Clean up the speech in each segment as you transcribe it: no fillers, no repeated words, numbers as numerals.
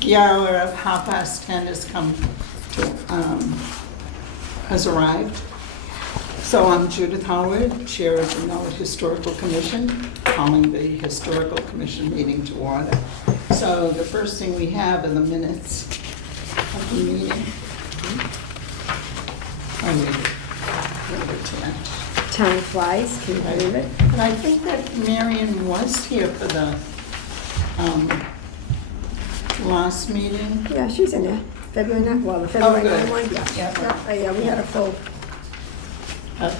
The hour of 10:30 has arrived. So I'm Judith Howard, Chair of the Norwood Historical Commission, calling the Historical Commission meeting to order. So the first thing we have are the minutes of the meeting. I read it to that. Time flies, can you believe it? But I think that Marion was here for the last meeting. Yeah, she's in there. February 9th, well, the February Oh, good. 9th one, yeah, we had a full, Okay.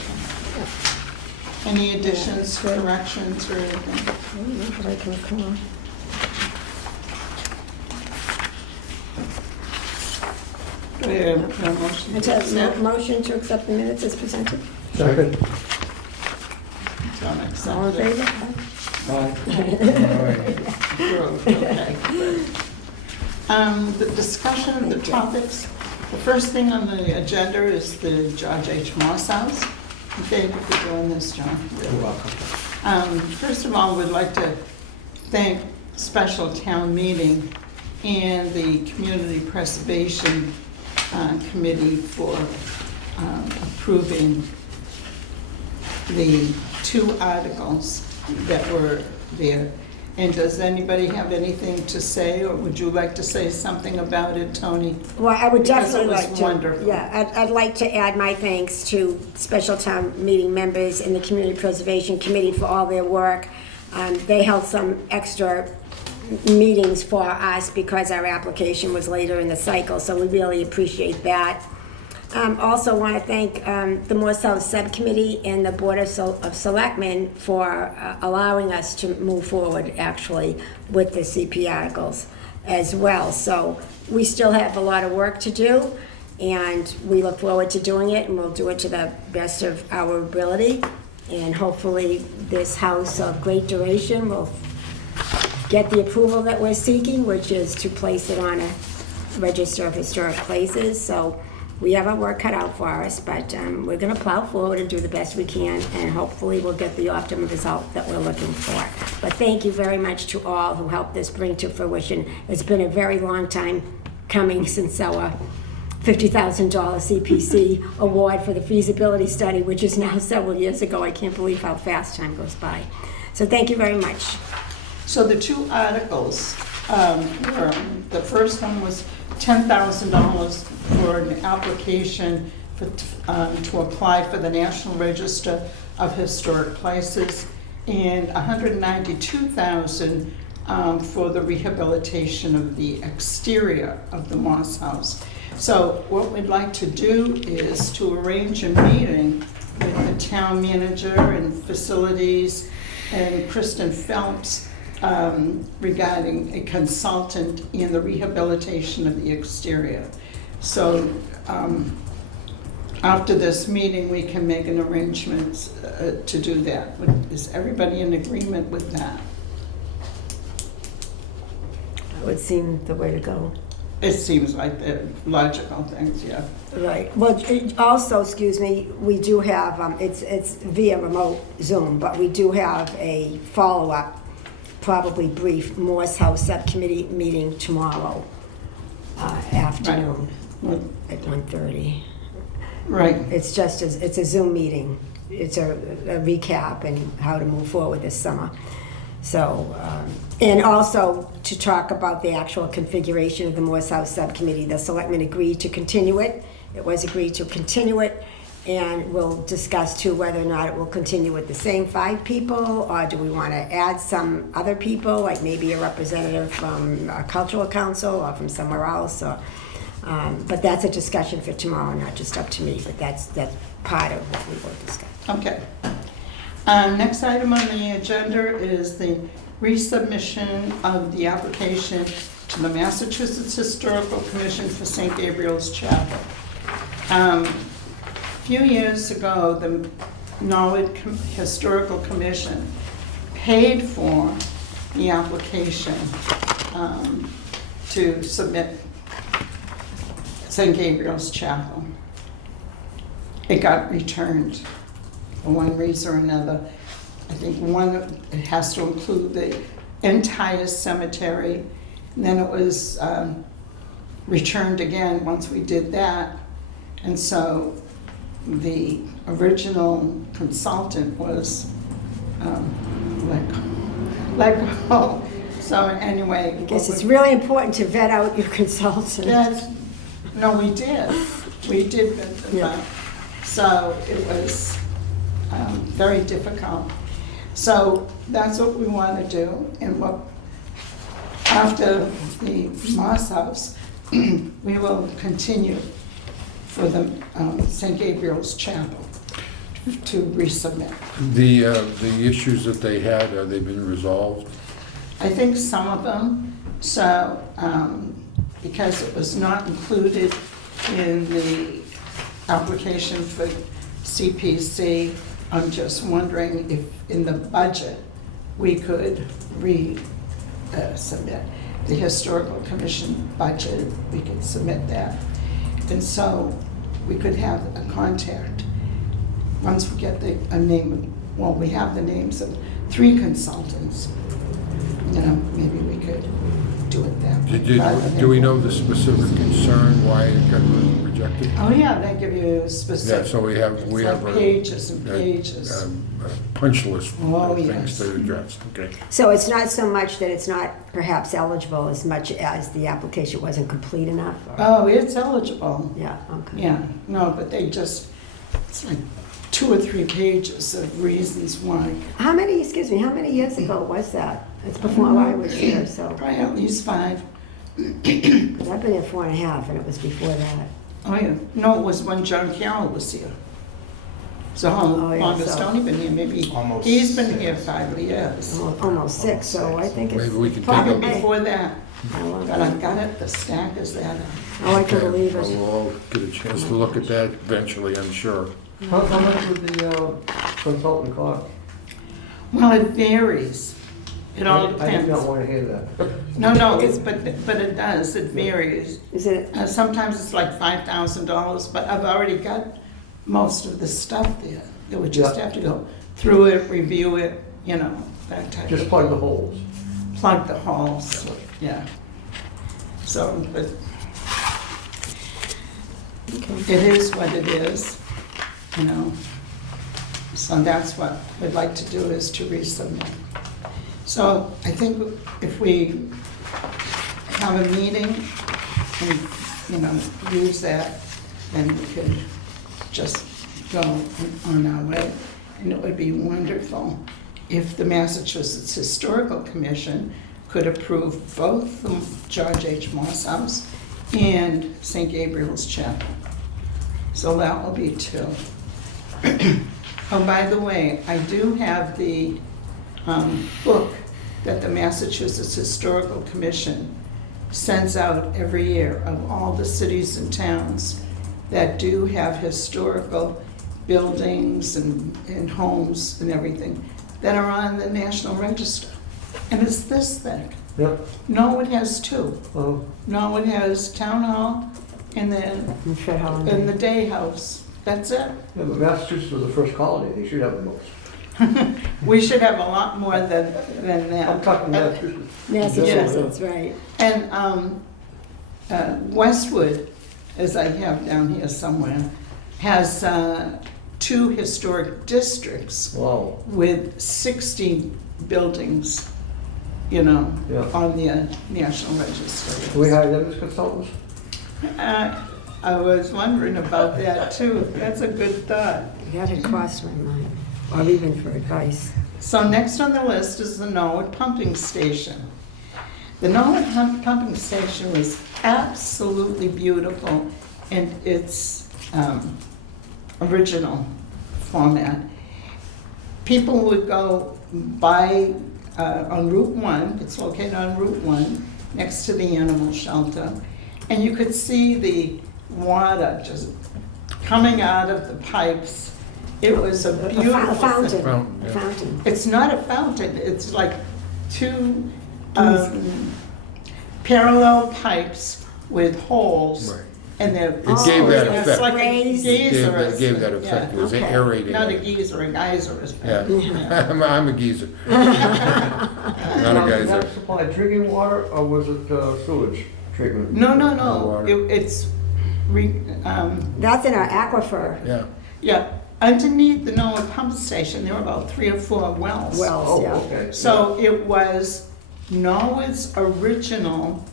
Any additions, corrections, or anything? I don't know what I can recall. Do we have a motion? It's to a accept? motion to accept the minutes as presented. Second. Don't accept All in it. favor? Approved, okay, good. The discussion of the topics, the first thing on the agenda is the George H. Moss House. Thank you for doing this, John. You're welcome. First of all, we'd like to thank Special Town Meeting and the Community Preservation Committee for approving the 2 articles that were there. And does anybody have anything to say, or would you like to say something about it, Tony? Well, I would Because it definitely was like to. wonderful. Yeah, I'd like to add my thanks to Special Town Meeting members and the Community Preservation Committee for all their work. They held some extra meetings for us because our application was later in the cycle, so we really appreciate that. Also want to thank the Morse House Subcommittee and the Board of Selectmen for allowing us to move forward actually with the CP articles as well. So we still have a lot of work to do, and we look forward to doing it, and we'll do it to the best of our ability. And hopefully this house of great duration will get the approval that we're seeking, which is to place it on a register of historic places. So we have our work cut out for us, but we're going to plow forward and do the best we can, and hopefully we'll get the optimum result that we're looking for. But thank you very much to all who helped this bring to fruition. It's been a very long time coming since our $50,000 CPC award for the feasibility study, which is now several years ago. I can't believe how fast time goes by. So thank you very much. So the 2 articles were, the first one was $10,000 for an application for, to apply for the National Register of Historic Places, and $192,000 for the rehabilitation of the exterior of the Moss House. So what we'd like to do is to arrange a meeting with the town manager and facilities and Kristen Phelps regarding a consultant in the rehabilitation of the exterior. So after this meeting, we can make an arrangement to do that. Is everybody in agreement with that? That would seem the way to go. It seems like the logical things, yeah. Right. Well, also, excuse me, we do have, it's via remote Zoom, but we do have a follow-up, probably brief, Morse House Subcommittee meeting tomorrow afternoon at 1:30. Right. It's just, it's a Zoom meeting. It's a recap and how to move forward this summer. So, and also to talk about the actual configuration of the Morse House Subcommittee. The selectmen agreed to continue it. It was agreed to continue it, and we'll discuss too whether or not it will continue with the same 5 people, or do we want to add some other people, like maybe a representative from a cultural council or from somewhere else. Or, but that's a discussion for tomorrow, not just up to me, but that's part of what we will discuss. Okay. Next item on the agenda is the resubmission of the application to the Massachusetts Historical Commission for St. Gabriel's Chapel. A few years ago, the Norwood Historical Commission paid for the application to submit St. Gabriel's Chapel. It got returned for one reason or another. I think one, it has to include the entire cemetery. And then it was returned again once we did that. And so the original consultant was let go. So anyway. I guess it's really important to vet out your consultant. No, we did. We did. Yeah. So it was very difficult. So that's what we want to do. And what after the Moss House, we will continue for the St. Gabriel's Chapel to resubmit. The issues that they had, have they been resolved? I think some of them, so, because it was not included in the application for CPC, I'm just wondering if in the budget we could submit the Historical Commission budget, we could submit that. And so we could have a contact, once we get a name, well, we have the names of 3 consultants. You know, maybe we could do it that way. Do we know the specific concern, why it got rejected? Oh, yeah, they give you Yeah, specific. so we have It's like pages and pages. a punch list Oh, of things yes. to address, okay. So it's not so much that it's not perhaps eligible as much as the application wasn't complete enough? Or- Oh, it's eligible. Yeah, okay. Yeah, no, but they just, it's like 2 or 3 pages of reasons why. How many years ago was that? It's before I was here, so. Probably at least 5. 'Cause I've been here 4.5 and it was before that. Oh, yeah. No, it was when John Carroll was here. So how Oh, yeah, long has so- Tony been here? Maybe, Almost he's been 6. here 5 years. Almost 6, so I think it's. Maybe we can take Probably a- before that. I love But I it. got it, the stack is that. Oh, I can Okay, believe well, it. we'll all get a chance to look at that eventually, I'm sure. How much would the consultant cost? Well, it varies. It all I did depends. not want to hear that. No, but it does, it varies. Is it, Sometimes it's like $5,000, but I've already got most of the stuff there. They would just Yeah. have to go through it, review it, you know, that type Just of. plug the holes. Plug the holes, yeah. So, but okay. it is what it is, you know. So that's what we'd like to do, is to resubmit. So I think if we have a meeting and, you know, use that, then we could just go on our way. And it would be wonderful if the Massachusetts Historical Commission could approve both the George H. Moss House and St. Gabriel's Chapel. So that will be 2. Oh, by the way, I do have the book that the Massachusetts Historical Commission sends out every year of all the cities and towns that do have historical buildings and homes and everything that are on the National Register. And it's this thick. Yep. Norwood has 2. Oh, Norwood has Town Hall and then And Fred and the Holiday. Day House. That's it. yeah, but Massachusetts was the first colony. They should have the most. We should have a lot more than I'm that. talking Massachusetts. Massachusetts, right. And Westwood, as I have down here somewhere, has 2 historic districts Wow. with 60 buildings, you know, Yeah. on the National Register. Can we hire them as consultants? I was wondering about that too. That's a good thought. That had crossed my mind, or even for advice. So next on the list is the Norwood Pumping Station. The Norwood Pumping Station was absolutely beautiful in its original format. People would go by on Route 1, it's located on Route 1, next to the animal shelter, and you could see the water just coming out of the pipes It was a A beautiful fountain, Fountain, a yeah. fountain. It's not a fountain, it's like two parallel pipes with holes. Right. And they're. It gave that it's effect. like a Raised. geyser. It gave that effect, it was Okay. aerating. Not a it. geyser, a geyser is. Yeah, I'm a geezer. Not Now, a did geyser. that supply drinking water or was it sewage treatment? No, no, No no, water. it's, That's in our aquifer Yeah, yeah, underneath the Norwood pump station, there were about 3 or 4 wells. wells, Oh, yeah. okay. So it was Norwood's original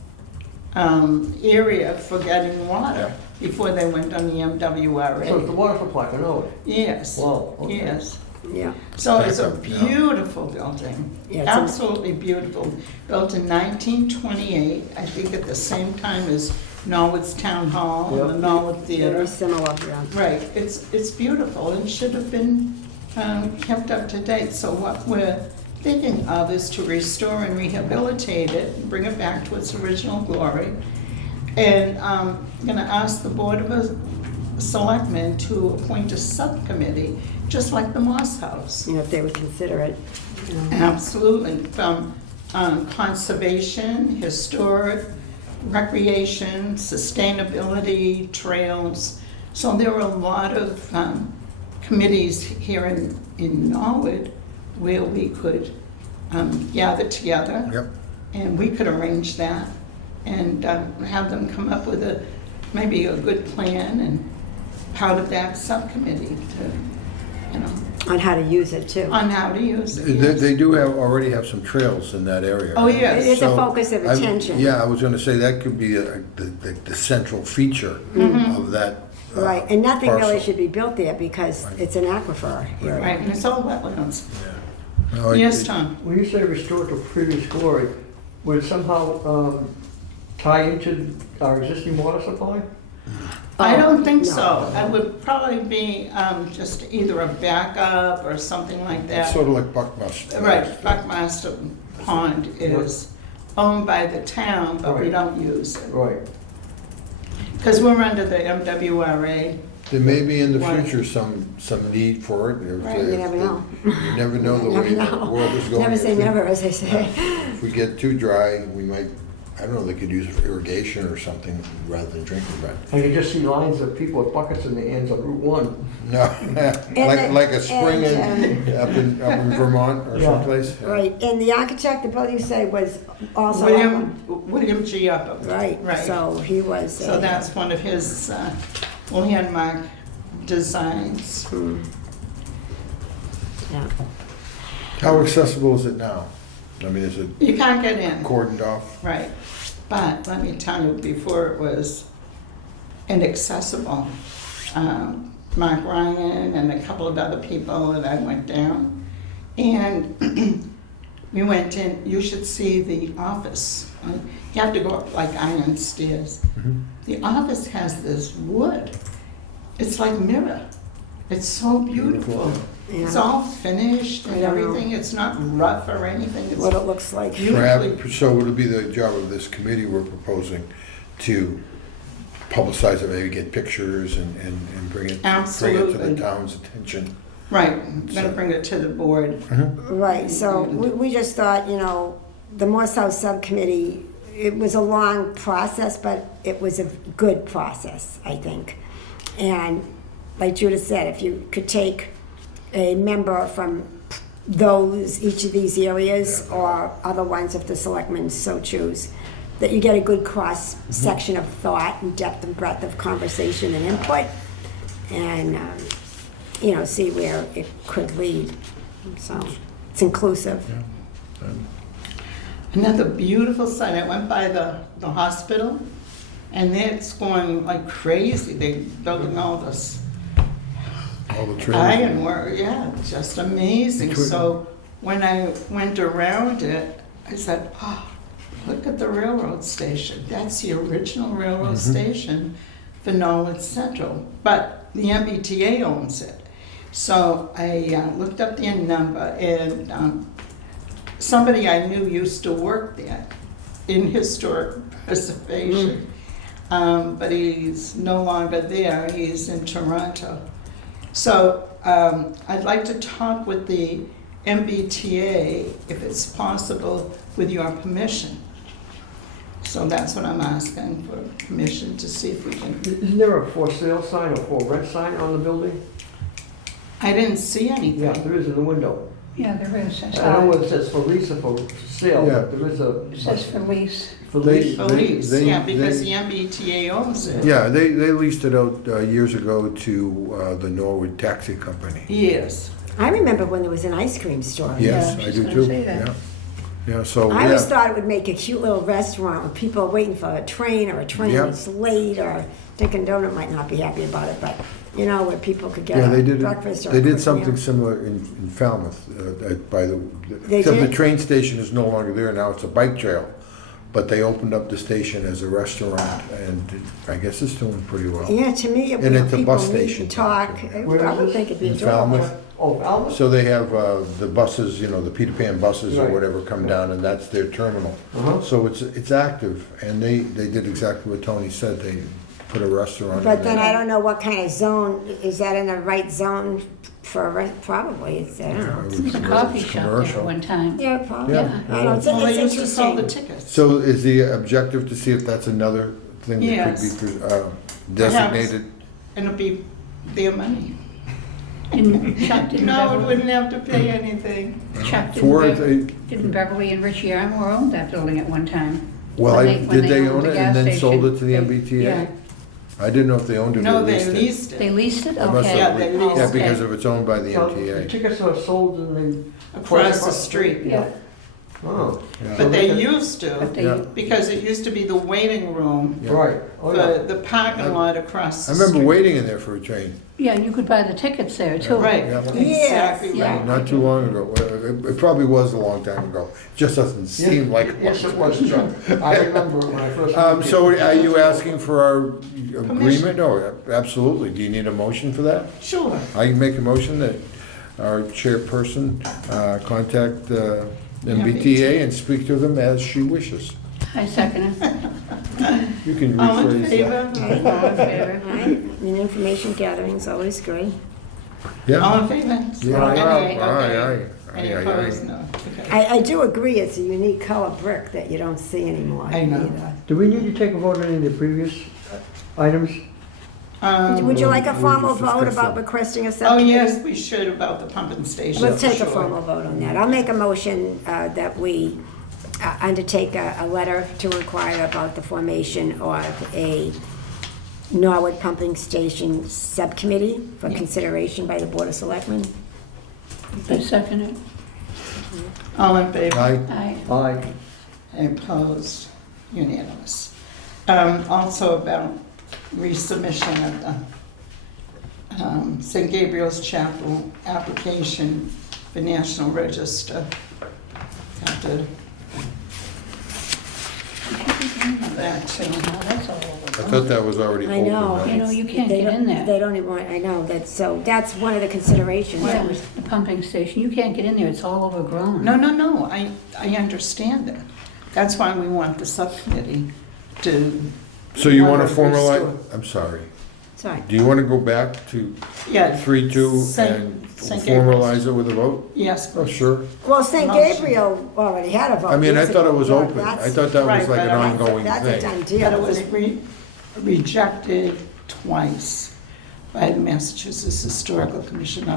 area for getting water before they went on the So it's the MWRA. water supply, I know it. Yes, Wow, okay. yes. Yeah, So it's a Backup, yeah. beautiful building, Yeah, it's a- absolutely beautiful. Built in 1928, I think at the same time as Norwood's Town Hall and the Yep. Norwood very Theater. similar, yeah. Right, it's beautiful and should have been kept up to date. So what we're thinking of is to restore and rehabilitate it, and bring it back to its original glory. And I'm gonna ask the Board of Selectmen to appoint a subcommittee, just like the Moss House. You know, if they would consider it, you know. Absolutely, from conservation, historic, recreation, sustainability, trails. So there are a lot of committees here in Norwood where we could gather together. yep. And we could arrange that and have them come up with maybe a good plan and part of that subcommittee to, On how to use it too. on how to use it. They, yes. they do already have some trails in that area. Oh, right? yes. It is a So, focus of attention. Yeah, I was gonna say that could be the central feature of that. Right, and nothing really parcel. should be built there because it's an aquifer area. Right, and it's all wetlands. No, Yes, Tom? When you say restore to previous glory, would it somehow tie into our existing water supply? I don't think no. so. It would probably be just either a backup or something like It's that. sort of like Buckmaster. Right, Buckmaster Pond is owned by the town, but we Right. don't use it. Right. Because we're under the MWRA. There may be in the Right. future some need for it. If- Right, you never know. You never know the way Never the know. world is going. Never say If we- never, as they say. If we get too dry, we might, I don't know, they could use it for irrigation or something rather than drinking, but I can just see lines of people with buckets in their hands on Route 1. no. Like a spring up in Vermont or Yeah. someplace. Yeah. Right, and the architect, the building you say, was also. William G. Upham. Right, Right. so he was. So that's one of his landmark designs. Yeah. How accessible is it now? I mean, is it You can't get in. cordoned off? Right, but let me tell you, before it was inaccessible, Mark Ryan and a couple of other people that I went down, and we went in, you should see the office. You have to go up like iron stairs. The office has this wood, it's like mirror. It's so beautiful. It's Yeah. all finished and I don't know. everything, it's not rough or anything. It's What it looks like. beautifully. Perhaps, so would it be the job of this committee we're proposing to publicize it, maybe get pictures and bring it to Absolutely. the town's attention? Right, I'm gonna bring it to the board. Right, so we just thought, you know, the Morse House Subcommittee, it was a long process, but it was a good process, I think. And like Judith said, if you could take a member from each of these areas, or other ones if the selectmen so choose, that you get a good cross-section of thought and depth and breadth of conversation and input, and, you know, see where it could lead. So, it's inclusive. Another beautiful site, I went by the hospital, and it's going like crazy, they building all this All the trails. ironwork, yeah, it's just amazing. Between- So when I went around it, I said, oh, look at the railroad station, that's the original railroad station for Norwood Central, but the MBTA owns it. So I looked up their number, and somebody I knew used to work there in historic preservation. But he's no longer there, he's in Toronto. So I'd like to talk with the MBTA, if it's possible, with your permission. So that's what I'm asking for, permission to see if we can. Isn't there a for sale sign or for rent sign on the building? I didn't see Yeah, anything. there is in the window. Yeah, there is. I don't know whether it says for lease or for sale, Yeah. but there is a. It says for lease. For lease. Police, they- yeah, because they- the MBTA owns it. Yeah, they leased it out years ago to the Norwood Taxi Company. Yes. I remember when there was an ice cream store. Yes, I I was do gonna too. say that. Yeah, yeah. So I always yeah, thought it would make a cute little restaurant where people are waiting for a train or a train Yeah. that's late, or Dunkin' Donut might not be happy about it, but, you know, where people could get yeah, they a did. breakfast or a They did quick something meal. similar in Falmouth. By the They except the did? train station is no longer there now. It's a bike trail, but they opened up the station as a restaurant, and I guess it's doing pretty well. Yeah, to me, And it's a people bus need to station. talk. Where I is would this? think it'd be In enjoyable. Falmouth. Oh, Alma? So they have the buses, the Peter Pan buses or Right. whatever come down, and that's their terminal. Uh-huh. So it's active, and they did exactly what Tony said. They put a restaurant. But in then there. I don't know what kind of zone, is that in the right zone for a rest? Probably, it's, I don't know. It There was a coffee shop there commercial. at one time. Yeah, probably. Yeah. I don't think Well, they it's used to sell the interesting. tickets. So is the objective to see if that's another thing that could be designated? And it'd be their money. And Chuck didn't No, it Beverly, wouldn't have to pay anything. Chuck For didn't Beverly and Richie Armour own that building at one time. well, When did they owned own the it gas and then sold station. it to the Yeah. MBTA? I didn't know if they owned it or No, they leased it. leased They it leased it? They must Okay. have Yeah, they leased- leased Yeah, it. because if it's owned by the So the MTA. tickets are sold in the. across the street. Yeah, Oh, Yeah. But they used but to, they, Yeah. because it used to be the waiting room Yeah. right. Oh, yeah. for the parking lot across I the street. remember waiting in there for a train, yeah, and you could buy the tickets there too. Right, Yeah. exactly Yes, right. not too long ago. Well, it probably was a long time ago. It just doesn't seem like it Yes, was. it was, Chuck. I remember it when I first. moved So here. are you asking for our agreement? No, absolutely. Do you need a motion for that? Sure. I can make a motion that our chairperson contact MBTA and speak to them as she wishes. I second it. You can All in rephrase that. favor? All in favor? Right? I mean, information gathering is always good. Yeah. All in favor? Yeah, Okay, aye, aye, okay. aye, Any aye, aye. opposed? No. Okay. I do agree, it's a unique color brick that you don't see anymore. I know. either. Do we need to take a vote on any of the previous items? Would you like a We'll formal just vote discuss about it. requesting a Oh, subcommittee? yes, we should about the pumping station. Let's take a Sure. formal vote on that. I'll make a motion that we undertake a letter to inquire about the formation of a Norwood Pumping Station Subcommittee for Yeah. consideration by the Board of Selectmen. I second it. All in favor? Aye. Aye. Aye. Opposed? Unanimous. Also about resubmission of the St. Gabriel's Chapel application for National Register. Have to that too. Oh, that's all over. I thought that was already I open. know. You know, you can't They get don't- in there. They don't even want, I know, that's one of the considerations. Yeah, the pumping station, you can't get in there, it's all overgrown. No, I understand that. That's why we want the subcommittee to. So you want to Whether we formalize, still- I'm sorry. Sorry. Do you want to go back to Yeah. 3-2 Saint- and Saint Gabriel's. formalize it with a vote? Yes, Oh, please. sure. Well, St. Motion. Gabriel already had a vote. I mean, I years thought it ago. was Yeah, open. I that's- thought that was Right, like but an I- ongoing That's a thing. done But it deal. was rejected twice by the Massachusetts Historical Commission.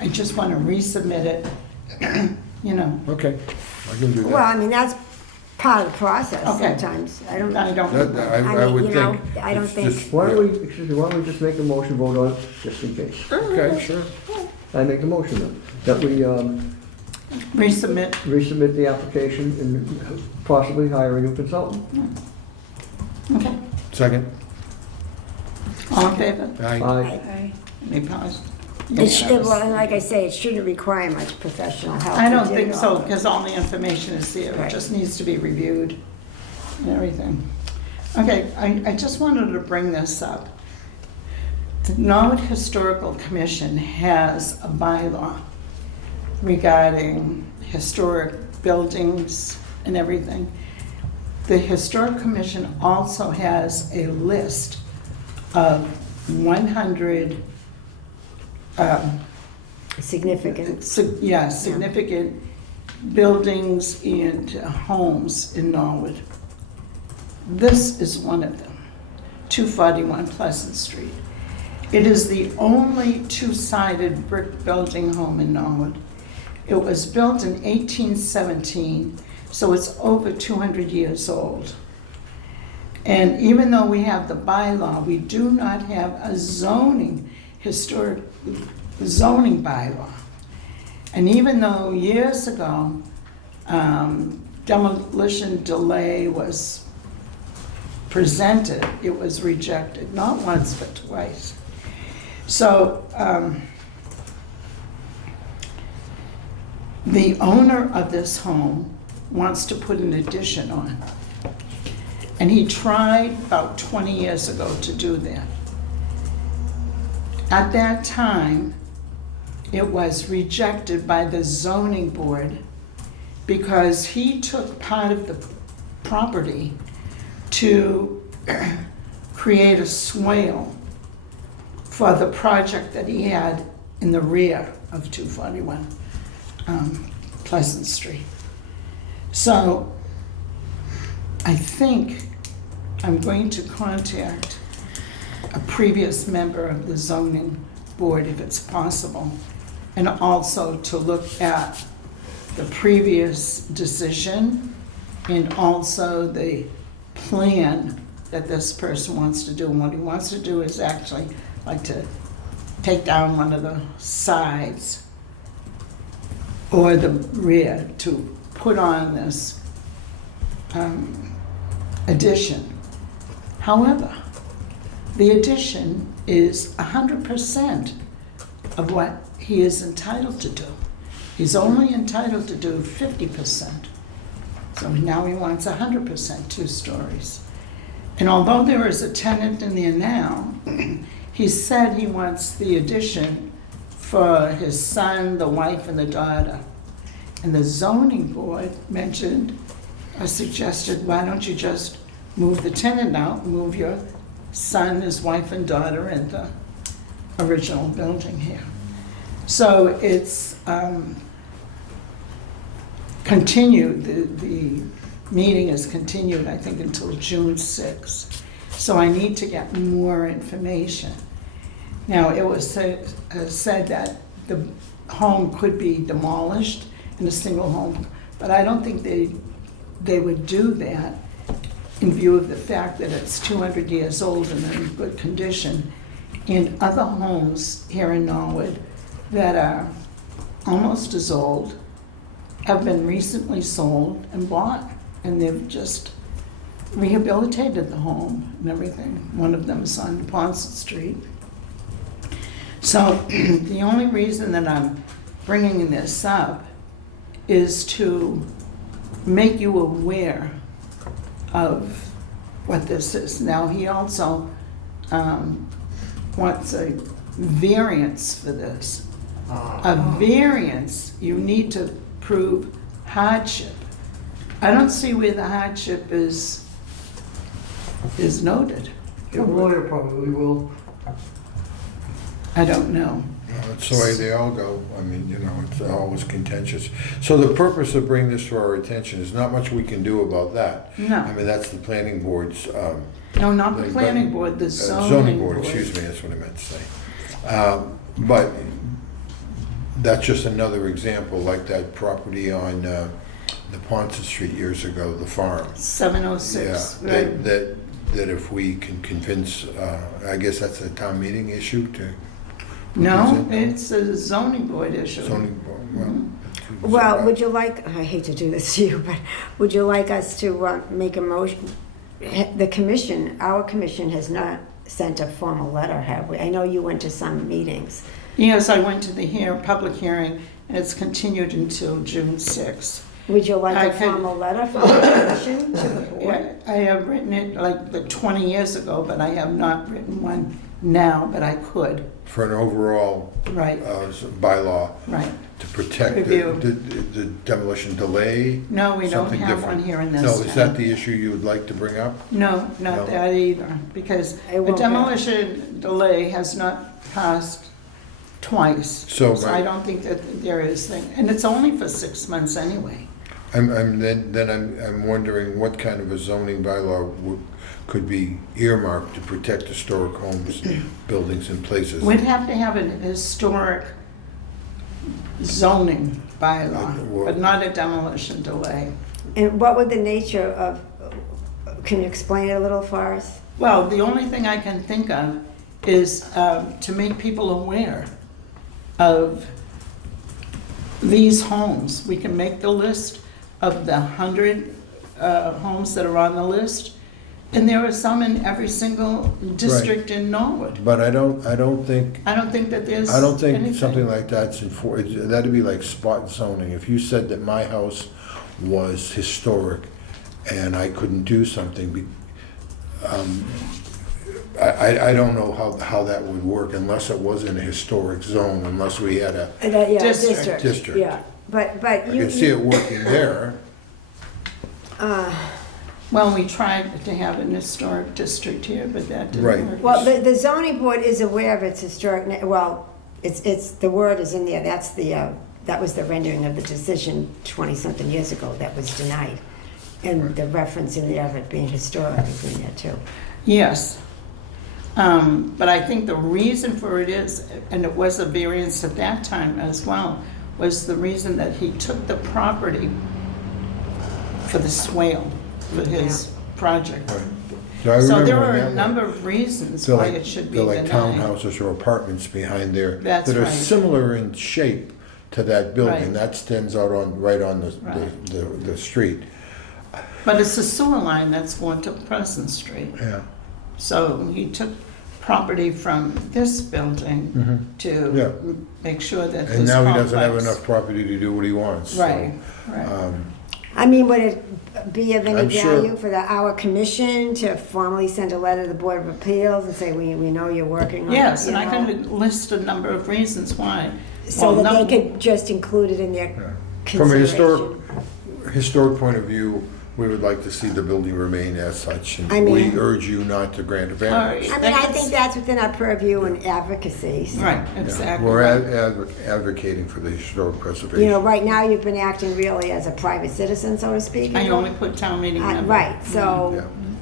I just want to resubmit it, Okay, I can do Well, that. I mean, that's part of the process Okay. sometimes. I don't, I don't. That- I mean, would you know, think. I don't it's think- just- Why don't we just make a motion, vote on it, just in case? Okay, sure. I make a motion then, that we Resubmit. resubmit the application and possibly hire a new consultant. Okay. Second? All in favor? Aye. Aye. Aye. Any opposed? well, and like I say, it shouldn't require much professional help. I to don't do think it so, all. because all the information is there. It Right. just needs to be reviewed and everything. Okay, I just wanted to bring this up. The Norwood Historical Commission has a bylaw regarding historic buildings and everything. The Historic Commission also has a list of 100 Significant. Significant buildings and homes in Norwood. This is one of them, 241 Pleasant Street. It is the only two-sided brick building home in Norwood. It was built in 1817, so it's over 200 years old. And even though we have the bylaw, we do not have a historic zoning bylaw. And even though years ago, demolition delay was presented, it was rejected, not once but twice. So the owner of this home wants to put an addition on. And he tried about 20 years ago to do that. At that time, it was rejected by the zoning board because he took part of the property to create a swale for the project that he had in the rear of 241 Pleasant Street. So I think I'm going to contact a previous member of the zoning board if it's possible, and also to look at the previous decision and also the plan that this person wants to do. And what he wants to do is actually like to take down one of the sides or the rear to put on this addition. However, the addition is 100% of what he is entitled to do. He's only entitled to do 50%. So now he wants 100%, 2 stories. And although there is a tenant in there now, he said he wants the addition for his son, the wife, and the daughter. And the zoning board mentioned or suggested, why don't you just move the tenant out, move your son, his wife, and daughter in the original building here. So it's continued, the meeting is continued, I think, until June 6th. So I need to get more information. Now, it was said that the home could be demolished in a single home, but I don't think they would do that in view of the fact that it's 200 years old and in good condition. And other homes here in Norwood that are almost as old have been recently sold and bought, and they've just rehabilitated the home and everything. One of them is on Ponset Street. So the only reason that I'm bringing this up is to make you aware of what this is. Now, he also wants a variance for this. A variance, you need to prove hardship. I don't see where the hardship is noted. The lawyer probably will. I don't know. That's the way they all go. I mean, you know, it's always contentious. So the purpose of bringing this to our attention is not much we can do about that. I No, mean, that's the planning board's, no, not the Like, planning board, the zoning board. excuse me, that's what I meant to say. But that's just another example, like that property on the Ponset Street years ago, the farm. 706, Yeah, right. that if we can convince, I guess that's a town meeting issue to. No, it's a zoning board issue. Zoning board, Well, would you like, I hate to do this to you, but would you like us to make a motion? The commission, our commission has not sent a formal letter, have we? I know you went to some meetings. Yes, I went to the public hearing, and it's continued until June 6th. Would you like I a can- formal letter from the commission to the board? Yeah, I have written it like 20 years ago, but I have not written one now, but I could. for an overall Right, bylaw right. to protect Review. the demolition delay. No, we don't Something have different. one here in this No, town. is that the issue you would like to bring up? No, No. not that either, because I a won't go. demolition delay has not passed twice. So So my- I don't think that there is, and it's only for 6 months anyway. I'm wondering what kind of a zoning bylaw could be earmarked to protect historic homes, buildings and places. We'd have to have an historic zoning bylaw, but not a demolition delay. And what would the nature of, can you explain it a little for us? Well, the only thing I can think of is to make people aware of these homes. We can make the list of the 100 homes that are on the list, and there are some in every single district in Norwood. But I don't think, I don't think that there's I don't think anything. something like that's that'd be like spot zoning. If you said that my house was historic and I couldn't do something, I don't know how that would work unless it was in a historic zone, unless we had a, Yeah, District. District. Yeah, but I you. can see it working there. Well, we tried to have an historic district here, but that didn't Right. work. Well, the zoning board is aware of its historic, well, it's, the word is in there, that's the, that was the rendering of the decision 20-something years ago that was denied. And the reference in there of it being historic is in there too. Yes. But I think the reason for it is, and it was a variance at that time as well, was the reason that he took the property for the swale, for his project. Right. So I So remember there when are that a was- number of reasons They're why like- it should be they're like denied. townhouses or apartments behind there. That's that are right. similar in shape to that building. Right. That stands out right on Right. the street. But it's a sewer line that's going to Pleasant Street. Yeah. So he took property from this building Mm-hmm. Yeah. to make sure that this And now he doesn't have complex- enough property to do what he wants. so, Right, right. I mean, would it be of any I'm sure- value for our commission to formally send a letter to the Board of Appeals and say, we know you're working on it? Yes, you and I know, can list a number of reasons why. So Well, that they num- could just include it in their Yeah. From a consideration. historic point of view, we would like to see the building remain as such, and I mean- we urge you not to grant a variance. All I mean, I think that's within our purview and advocacy. So, Right, Yeah. exactly. We're right. advocating for the historic preservation. you know, right now you've been acting really as a private citizen, so to speak. I you know? only put town meeting member. Right, so Yeah.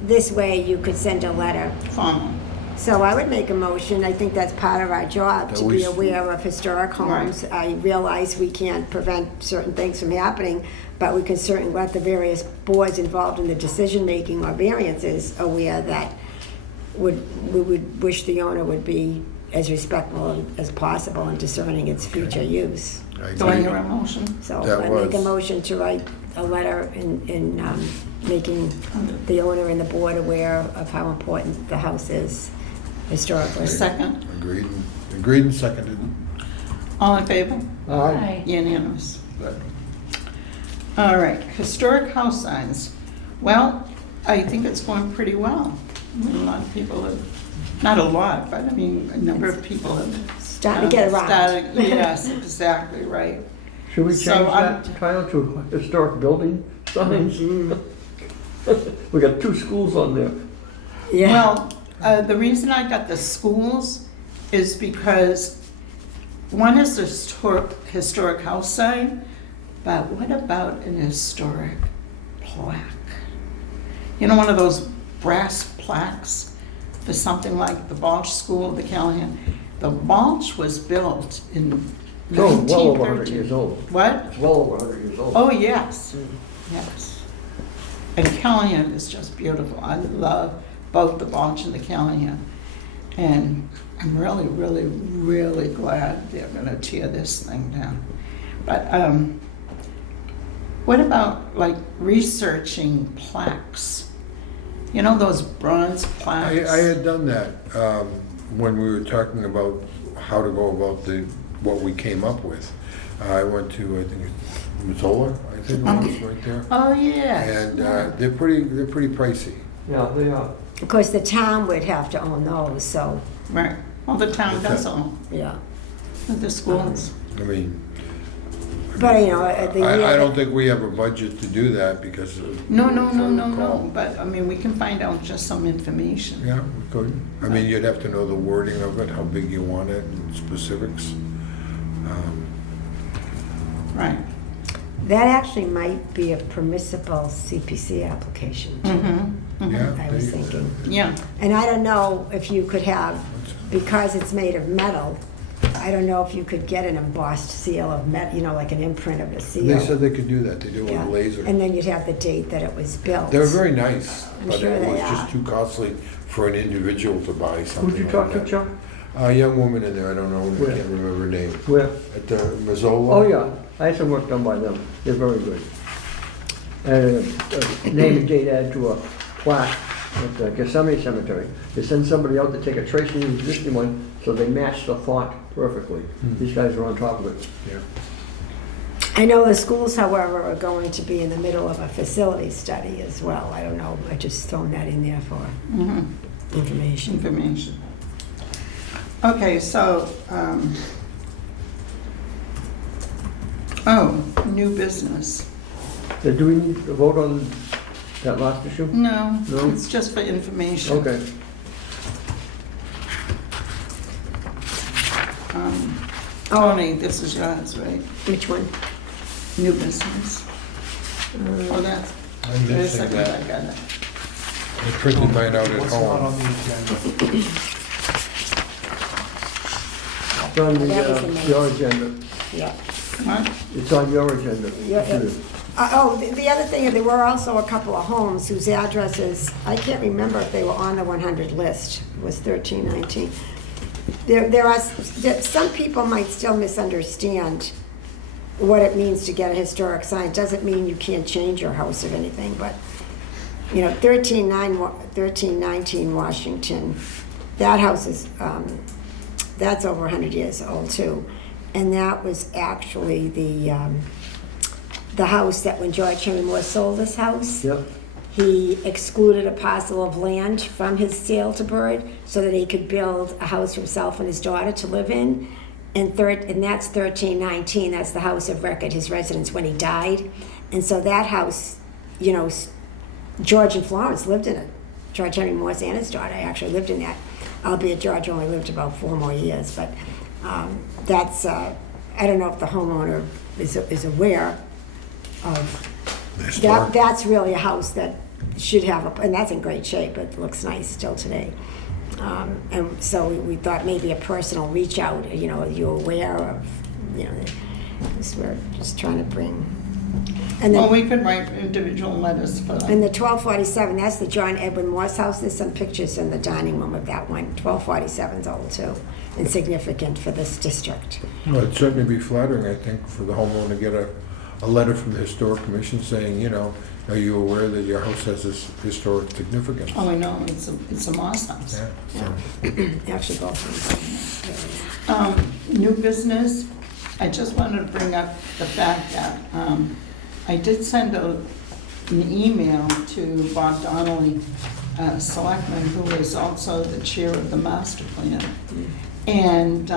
this way you could send a letter. Formal. So I would make a motion, I think that's part of our job, to be Always- aware of historic homes. I realize we can't prevent certain things from happening, but we can certainly let the various boards involved in the decision-making or variances aware that we would wish the owner would be as respectful as possible in discerning its future use. I Do I agree. hear a motion? So That I make a was- motion to write a letter in making the owner and the board aware of how important the house is historically. Second. Agreed and seconded. All in favor? Aye. Unanimous. Good. All right, historic house signs. Well, I think it's going pretty well. I mean, a lot of people have, not a lot, but I mean, a number of people have. Starting to get around. Yes, exactly, right. Should we change So, that title to historic building signs? We got 2 schools on there. Yeah. Well, the reason I got the schools is because one is a historic house sign, but what about an historic plaque? You know, one of those brass plaques for something like the Balch School, the Callahan. The Balch was built in It's well over 100 1913. years old. What? It's well over 100 years old. Oh, yes, yes. And Callahan is just beautiful. I love both the Balch and the Callahan. And I'm really, really, really glad they're gonna tear this thing down. But what about like researching plaques? You know those bronze plaques? I had done that when we were talking about how to go about what we came up with. I went to, I think it's Missoula, I think it was right there. Oh, yes. And they're pretty pricey. Yeah, they are. Of course, the town would have to own those, so, Right. Well, the town does own yeah. the schools. I mean, But, you know, at the year. I don't think we have a budget to do that because of. No, call. but I mean, we can find out just some information. Yeah, we could. I mean, you'd have to know the wording of it, how big you want it, and specifics. Right. That actually might be a permissible CPC application, too, Mm-hmm. Yeah. I was thinking. Yeah. And I don't know if you could have, because it's made of metal, I don't know if you could get an embossed seal of metal, you know, like an imprint of a seal. They said they could do that, they do it Yeah. with laser. And then you'd have the date that it was built. They were very nice, I'm but sure it they was are. just too costly for an individual to buy something Who'd you like talk to, that. Chuck? A young woman in there, I don't know, Where? I can't remember her name. Where? At the Mazzola? Oh, yeah, I had some work done by them, they're very good. And a name and date added to a plaque at the Gethsemane Cemetery. They send somebody out to take a trace of the existing one, so they match the font perfectly. These guys are on top of it. Yeah. I know the schools, however, are going to be in the middle of a facility study as well. I don't know, I just thrown that in there for information. Information. Okay, so, new business. Do we need to vote on that last issue? No, No? it's just for information. Okay. Tony, this is yours, right? Which one? New business. Oh, that's, I'm wait a missing second, I that. got it. I printed mine out at What's not home. on the agenda? It's on That was the minutes. your agenda. Yeah. What? It's on your agenda. Yeah, the other thing, there were also a couple of homes whose addresses, I can't remember if they were on the 100 list, it was 1319. There are, some people might still misunderstand what it means to get a historic sign. Doesn't mean you can't change your house or anything, but, you know, 1319 Washington, that house is, that's over 100 years old too. And that was actually the house that when George Henry Moore sold his house, Yep. he excluded a parcel of land from his sale to Bird so that he could build a house for himself and his daughter to live in. And that's 1319, that's the house of record, his residence when he died. And so that house, you know, George and Florence lived in it. George Henry Morse and his daughter actually lived in that, albeit George only lived about 4 more years. But that's, I don't know if the homeowner is aware of Historic. that's really a house that should have, and that's in great shape, it looks nice still today. And so we thought maybe a personal reach out, you know, are you aware of, you know, we're just trying to bring. And Well, then, we could write individual letters for and them. the 1247, that's the John Edwin Morse house, there's some pictures in the dining room of that one. 1247's old too, and significant for this district. Well, it'd certainly be flattering, I think, for the homeowner to get a letter from the Historic Commission saying, you know, are you aware that your house has this historic significance? Oh, I know, it's a Moss house. Yeah, so, Actually, both of them. New business, I just wanted to bring up the fact that I did send an email to Bob Donnelly, selectman, who is also the chair of the master plan. And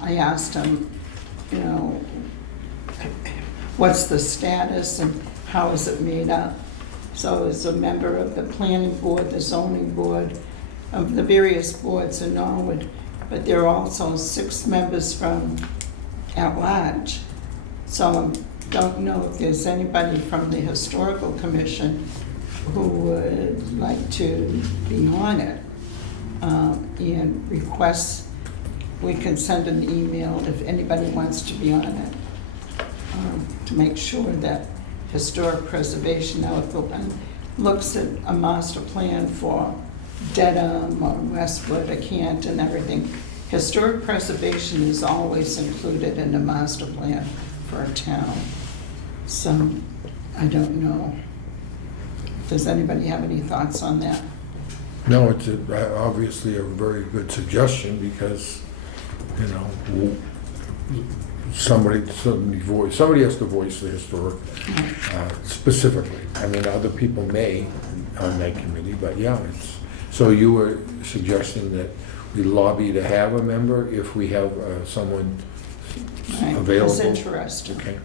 I asked him, you know, what's the status and how is it made up? So as a member of the planning board, the zoning board, of the various boards in Norwood, but there are also 6 members from at-large. So I don't know if there's anybody from the historical commission who would like to be on it and request, we can send an email if anybody wants to be on it, to make sure that historic preservation, now if one looks at a master plan for Dedham or Westwood or Canton, everything, historic preservation is always included in the master plan for a town. So I don't know. Does anybody have any thoughts on that? no, it's obviously a very good suggestion because, you know, somebody has to voice the historic specifically. I mean, other people may on that committee, but yeah, it's, so you were suggesting that we lobby to have a member if we have someone Right, available? who's interested. Okay.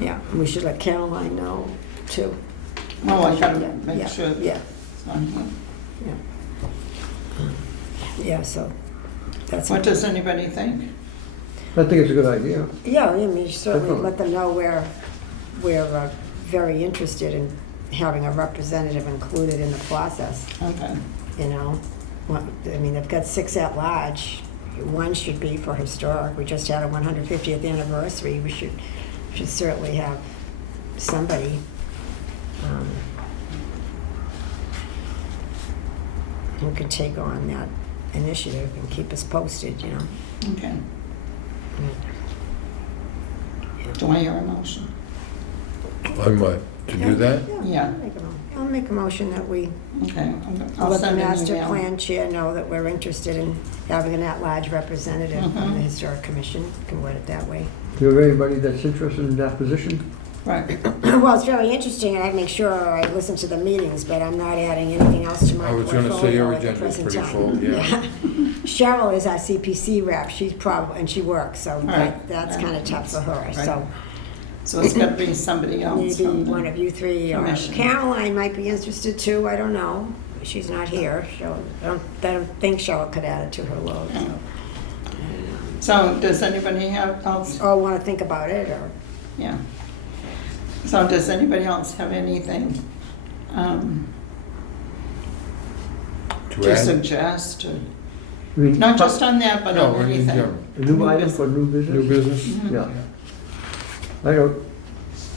Yeah, and we should let Caroline know too. Well, I gotta Yeah, make yeah, sure. Yeah, it's on here. yeah, so that's. What does anybody think? I think it's a good idea. Yeah, I mean, certainly Definitely. let them know we're very interested in having a representative included in the process, Okay. you know? I mean, they've got 6 at large. One should be for historic. We just had a 150th anniversary. We should certainly have somebody who can take on that initiative and keep us posted, you know? Okay. Do I hear a motion? On what, to do that? Yeah. I'll make a motion that we Okay. I'll let the send an master email. plan chair know that we're interested in having an at-large representative on Mhm. the historic commission. You can word it that way. Do you have anybody that's interested in that position? Right. Well, it's very interesting, and I make sure I listen to the meetings, but I'm not adding anything else to my I was portfolio gonna say your at the agenda's present pretty time. full, yeah. Cheryl is our CPC rep. She's and she works, so Right. that's kind of tough for her. Right. So So it's got to be somebody else maybe from the- one of you three, or commission. Caroline might be interested too. I don't know. She's not here. I don't think Cheryl could add it to her load. So. So does anybody else? Or want to think about it, or Yeah. So does anybody else have anything To to add? suggest? Or, I mean, not just on that, but No, on in anything? general. A new item for new business? New business? Yeah. I don't,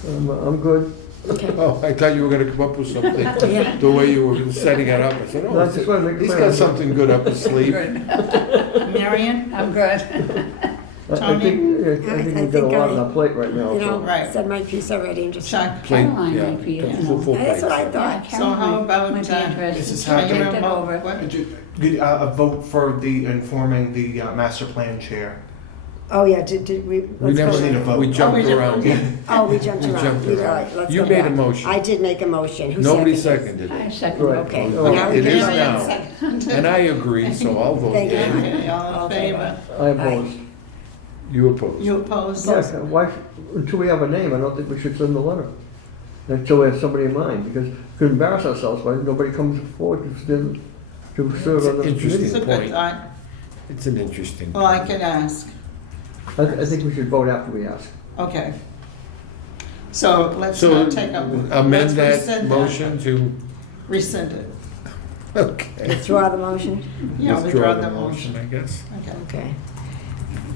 I'm good. okay. Oh, I thought you were gonna come up with something, Yeah. the way you were setting it up. I said, No, I just wanna make a he's plan. got something good up his sleeve. Marion? I'm good. I Tony? think, I I think we've think got a lot I- on our plate right now, You so. know, Right. said my piece already and just. Chuck? Plate, Caroline yeah, might be, full That's what I plate. thought. So how about, Might be interested. Mrs. can I Hackett. hear Take a it mo- over. what? A vote for the informing the master plan chair. Oh, yeah, did we? We let's go need a there. vote. We jumped we did. around. Oh, we jumped We around. jumped You're around. right. Let's You go made a back. motion. I did make a motion. Who Nobody seconded? seconded I it. second. Right. Okay. Oh, now we it can- is Marion now. seconded. And I agree, so I'll vote Thank you. yeah. Okay, all in favor? I oppose. You oppose? You oppose? Yes, why, until we have a name, I don't think we should send the letter. Until we have somebody in mind, because we could embarrass ourselves by nobody comes forward to serve on the Interesting. It's a committee. good thought. It's an interesting. Well, I can ask. I think we should vote after we ask. Okay. So let's So not take up. amend let's that rescind motion to, Rescind it. okay. Withdraw the motion? Yeah, withdraw the motion. I guess. Okay. Okay.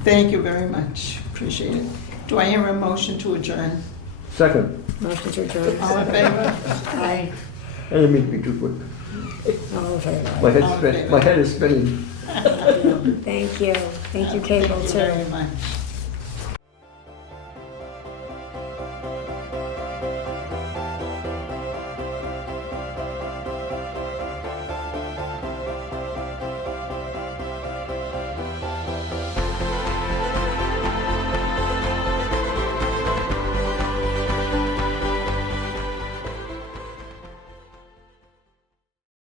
Thank you very much. Appreciate it. Do I hear a motion to adjourn? Second, Motion to adjourn. All in favor? Aye. I didn't mean to be too quick. All in favor. My head's All in spinning, favor. my head is spinning. Thank you. Thank you, Cable, Thank you too. very much.